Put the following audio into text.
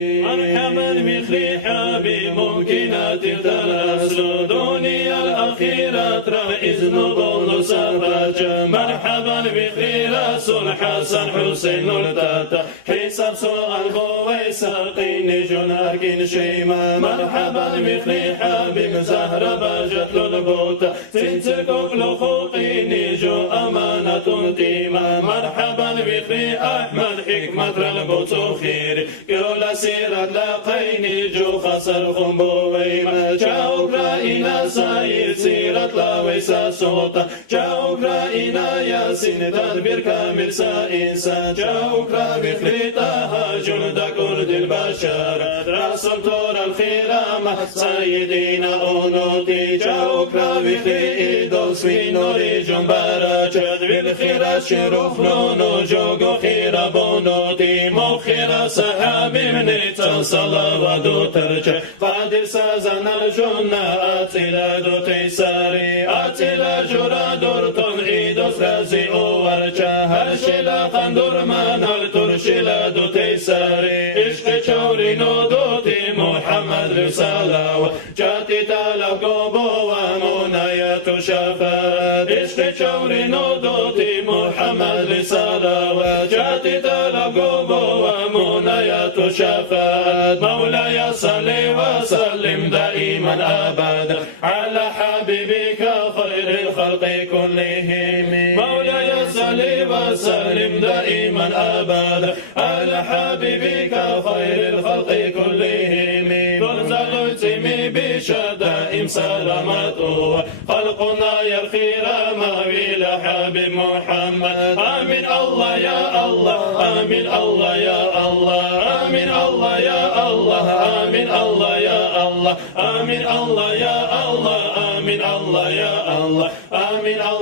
مرحبا بخي حبيب ممكنات التناسل دنيا الأخيرة ترى إذن ظل سفاج مرحبا بخي رسول حسن حسين نلتات حساب سؤال بوي ساقيني جناكين شيما مرحبا بخي حبيب زهرة باجت للبوت تنتقف لخوقيني جو أمانة تيما مرحبا بخي أحمد حكمة البوت خير سيرت لقيني جو خسر خنبوي ما جاوب رأينا ساير سيرت لاويسا صوتا جاوب رأينا ياسين تدبير كامل سائنسا جاوب رأي خريطها جند كرد البشر رسول طور الخيرامة سيدنا أونوتي جاوب رأي خريدوس في نوري جنبارا جدويل خيرا شروف نونو جوغو خيرا بونوتي موخيرا سحابي منيتا صلواتو ترجع قادر سازن الجنة أتلا دو تيساري أتلا جرا دورتون إيدوس رازي أورجا هرشلا خندور منال ترشلا دو تيساري إشق چوري نودوتي محمد رسالة جاتي تالا قبو ومنايا شفاعت إشق چوري نودوتي محمد رسالة جاتي تالا قبو ومنايا شفاعت مولاي صل وسلم دائما أبدا على حبيبك خير الخلق كلهم مولاي صل وسلم دائما أبدا على حبيبك خير الخلق كلهم برزقتمي بشدائم سلامته خلقنا يرخي ما إلى حبيب محمد آمين الله يا الله آمين الله يا الله آمين الله يا الله آمين الله يا الله آمين الله يا الله آمين الله يا الله آمين الله